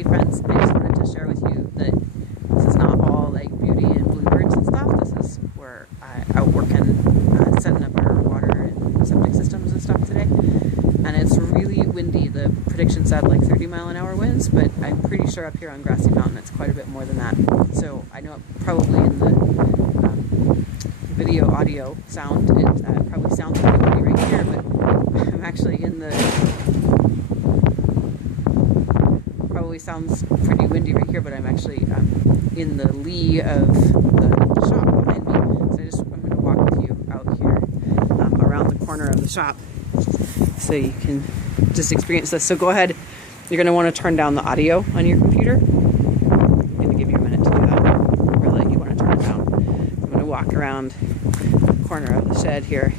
Hey friends, I just wanted to share with you that this is not all like beauty and bluebirds and stuff. This is where I out working, setting up our water and septic systems and stuff today. And it's really windy. The prediction said like 30-mile-an-hour winds, but I'm pretty sure up here on Grassy Mountain it's quite a bit more than that. So I know probably in the video audio sound, it probably sounds pretty windy right here, but I'm actually in the... Probably sounds pretty windy right here, but I'm actually in the lee of the shop behind me. So I'm going to walk with you out here around the corner of the shop so you can just experience this. So go ahead, you're going to want to turn down the audio on your computer. I'm going to give you a minute to do that, or let you want to turn it down. I'm going to walk around the corner of the shed here.